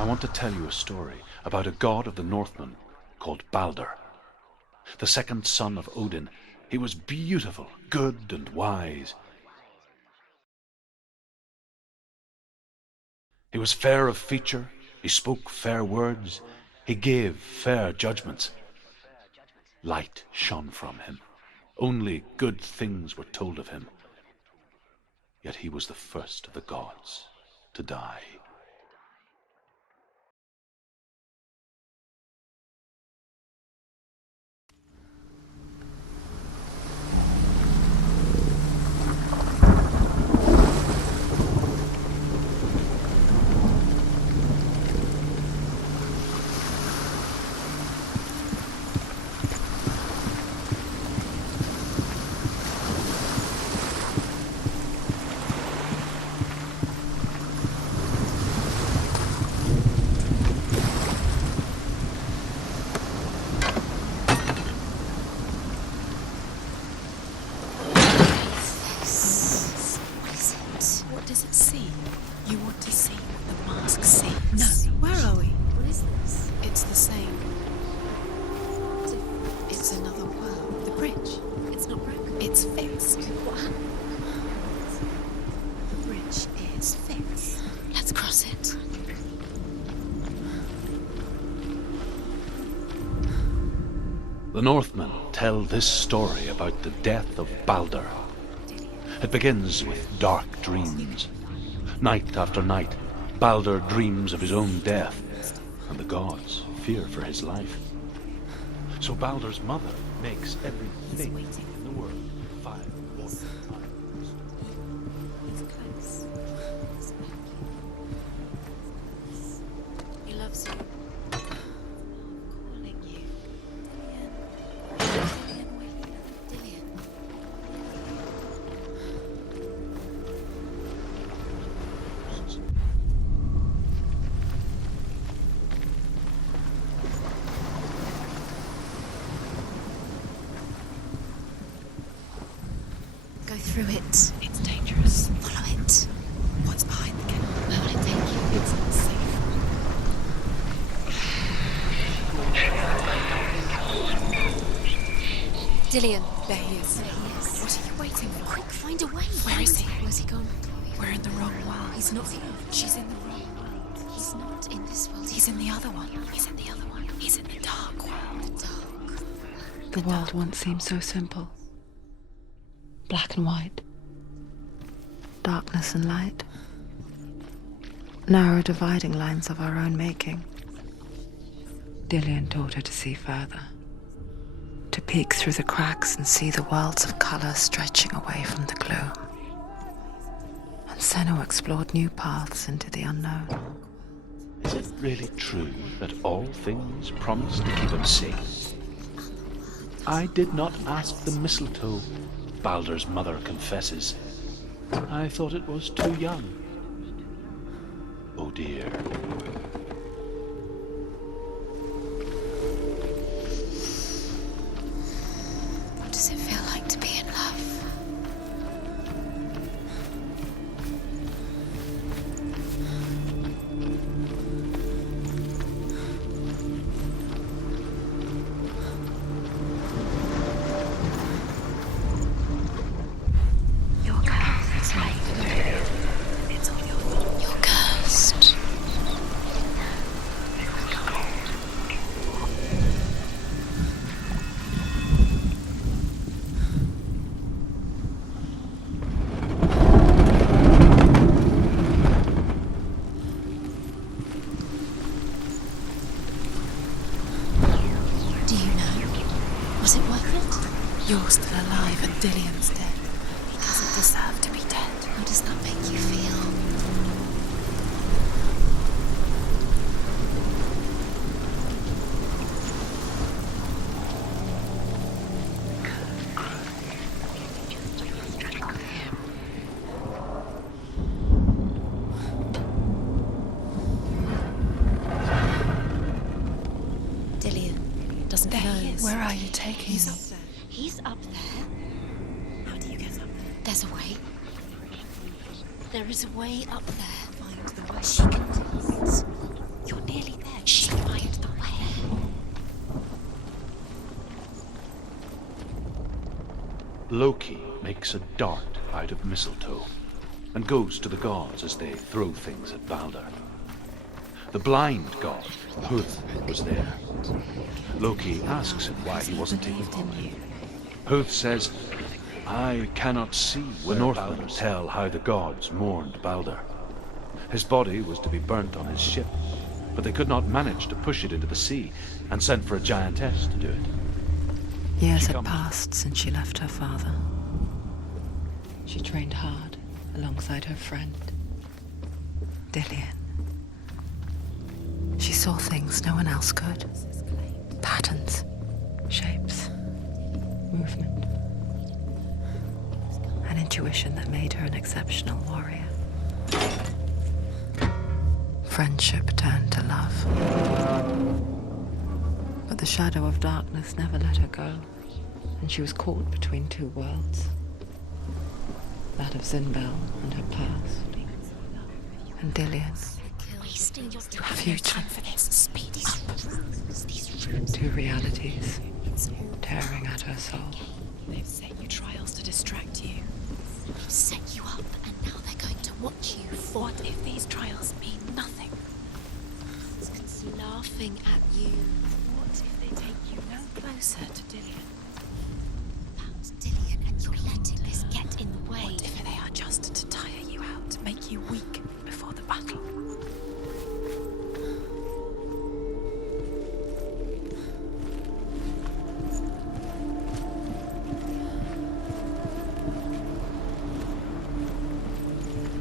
I want to tell you a story about a god of the Northmen called Balder. The second son of Odin, he was beautiful, good and wise. He was fair of feature, he spoke fair words, he gave fair judgments. Light shone from him. Only good things were told of him. Yet he was the first of the gods to die. The Northmen tell this story about the death of Balder. It begins with dark dreams. Night after night, Balder dreams of his own death, and the gods fear for his life. So Balder's mother makes everything in the world fire water time. He loves you. Go through it. It's dangerous. Follow it. What's behind the gate? Where will it take you? It's unsafe. Dillion. There he is. There he is. What are you waiting for? Quick, find a way. Where is he? Where's he gone? We're in the wrong world. He's not here. She's in the wrong world. He's not in this world. He's in the other one. He's in the other one. He's in the dark world. The dark. The world once seemed so simple. Black and white. Darkness and light. Narrow dividing lines of our own making. Dillion taught her to see further. To peek through the cracks and see the worlds of color stretching away from the gloom. And Senua explored new paths into the unknown. Is it really true that all things promise to keep him safe? I did not ask the mistletoe, Balder's mother confesses. I thought it was too young. Oh dear. What does it feel like to be in love? You're still alive and Dillion's dead. He doesn't deserve to be dead. How does that make you feel? Dillion doesn't know. Where are you taking him? He's up there. How do you get up there? There's a way. There is a way up there. Find the way. She can do it. You're Loki makes a dart out of mistletoe and goes to the gods as they throw things at Balder. The blind god, Huth, was there. Loki asks him why he wasn't taken home. Huth says, "I cannot see." The Northmen tell how the gods mourned Balder. His body was to be burnt on his ship, but they could not manage to push it into the sea and sent for a giantess to do it. Years had passed since she left her father. She trained hard alongside her friend, Dillion. She saw things no one else could. Patterns, shapes, movement. An intuition that made her an exceptional warrior. Friendship turned to love. But the shadow of darkness never let her go, and she was caught between two worlds. That of Zinbel and her past, and Dillion's future. Two realities tearing at her soul. They've set you trials to distract you. They've set you up, and now they're going to watch you fall. What if these trials mean nothing? It's laughing at you. What if they take you no closer to Dillion? About Dillion, and you're letting this get in the way. What if they are just to tire you out, to make you weak before the battle?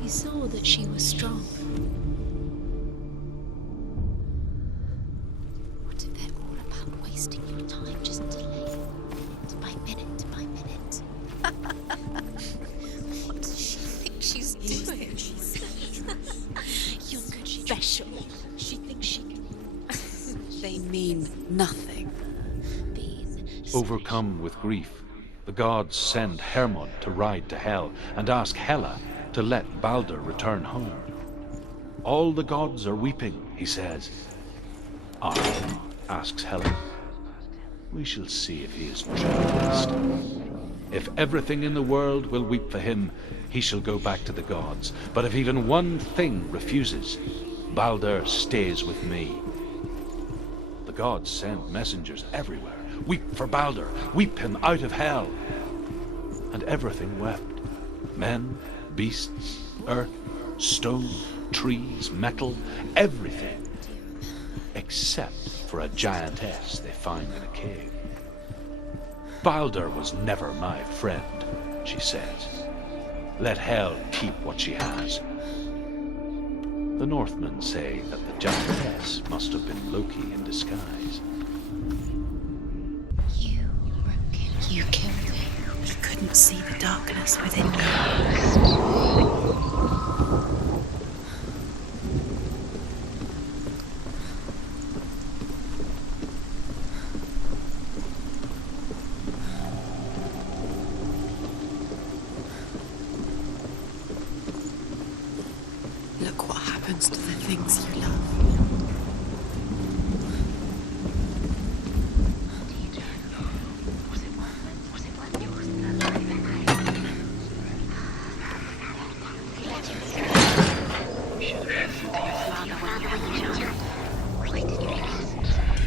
You saw that she was strong. What if they're all about wasting your time, just delaying it by minute? What does she think she's doing? You're special. She thinks she can. They mean nothing. Overcome with grief, the gods send Hermod to ride to Hel and ask Hela to let Balder return home. All the gods are weeping, he says. "Ah," asks Hela. "We shall see if he is truly blessed. If everything in the world will weep for him, he shall go back to the gods. But if even one thing refuses, Balder stays with me." The gods send messengers everywhere. "Weep for Balder, weep him out of hell." And everything wept. Men, beasts, earth, stone, trees, metal, everything. Except for a giantess they find in a cave. "Balder was never my friend," she says. "Let Hel keep what she has." The Northmen say that the giantess must have been Loki in disguise. You broke him. You killed him. He couldn't see the darkness within you. Look what happens to the things you love.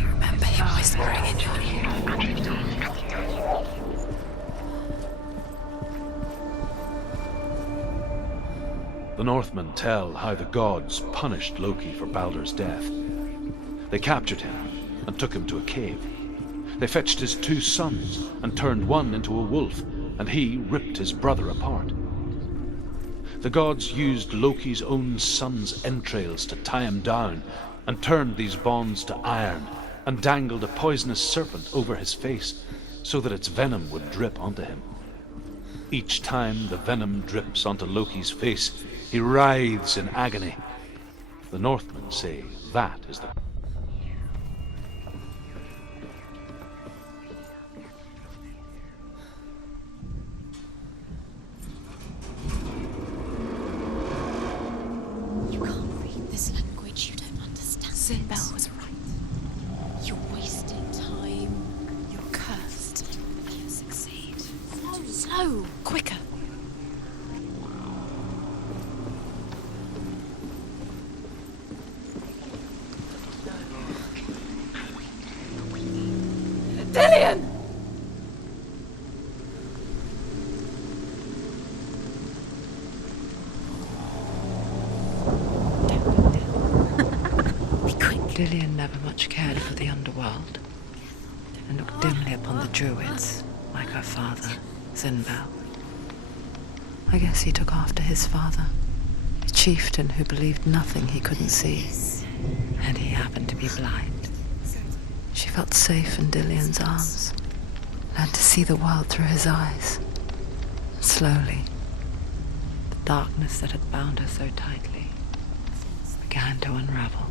Remember him whispering in your ear. The Northmen tell how the gods punished Loki for Balder's death. They captured him and took him to a cave. They fetched his two sons and turned one into a wolf, and he ripped his brother apart. The gods used Loki's own son's entrails to tie him down and turned these bonds to iron and dangled a poisonous serpent over his face so that its venom would drip onto him. Each time the venom drips onto Loki's face, he writhes in agony. The Northmen say that is the... You can't read this language. You don't understand. Zinbel was right. You're wasting time. You're cursed. You succeed. So slow. Go! Quicker! Dillian! Be quick. Dillian never much cared for the underworld, and looked dimly upon the druids, like her father, Zinbel. I guess he took after his father, a chieftain who believed nothing he couldn't see, and he happened to be blind. She felt safe in Dillian's arms, learned to see the world through his eyes. And slowly, the darkness that had bound her so tightly began to unravel.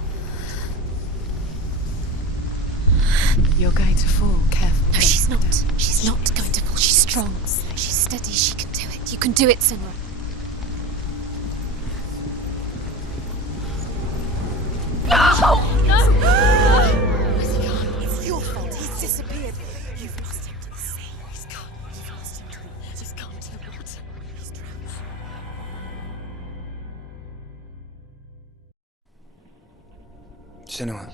You're going to fall, careful. No, she's not. She's not going to fall. She's strong. She's steady. She can do it. You can do it, Senua. It's your fault. He's disappeared. You've lost him to the sea. He's gone. You've lost him to the... Just gone to the water. He's drowned. Senua,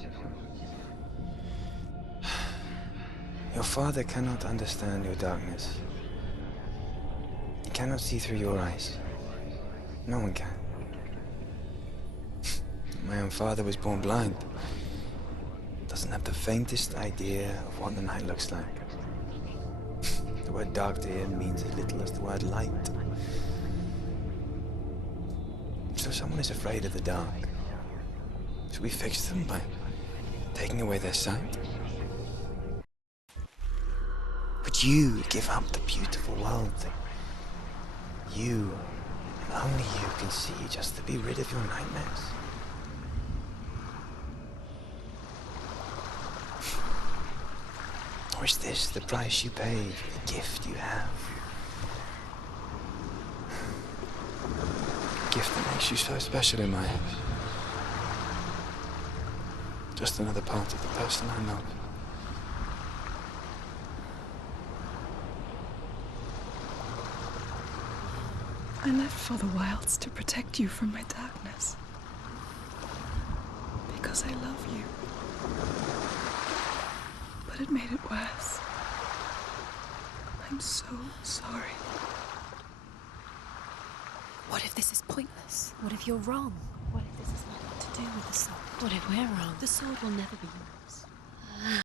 your father cannot understand your darkness. He cannot see through your eyes. No one can. My own father was born blind. Doesn't have the faintest idea of what the night looks like. The word dark to him means as little as the word light. So someone is afraid of the dark. Should we fix them by taking away their sight? Would you give up the beautiful world that you, and only you, can see just to be rid of your nightmares? Or is this the price you pay for the gift you have? A gift that makes you so special in my eyes. Just another part of the person I love. I left for the wilds to protect you from my darkness. Because I love you. But it made it worse. I'm so sorry. What if this is pointless? What if you're wrong? What if this has nothing to do with the sword? What if we're wrong? The sword will never be yours.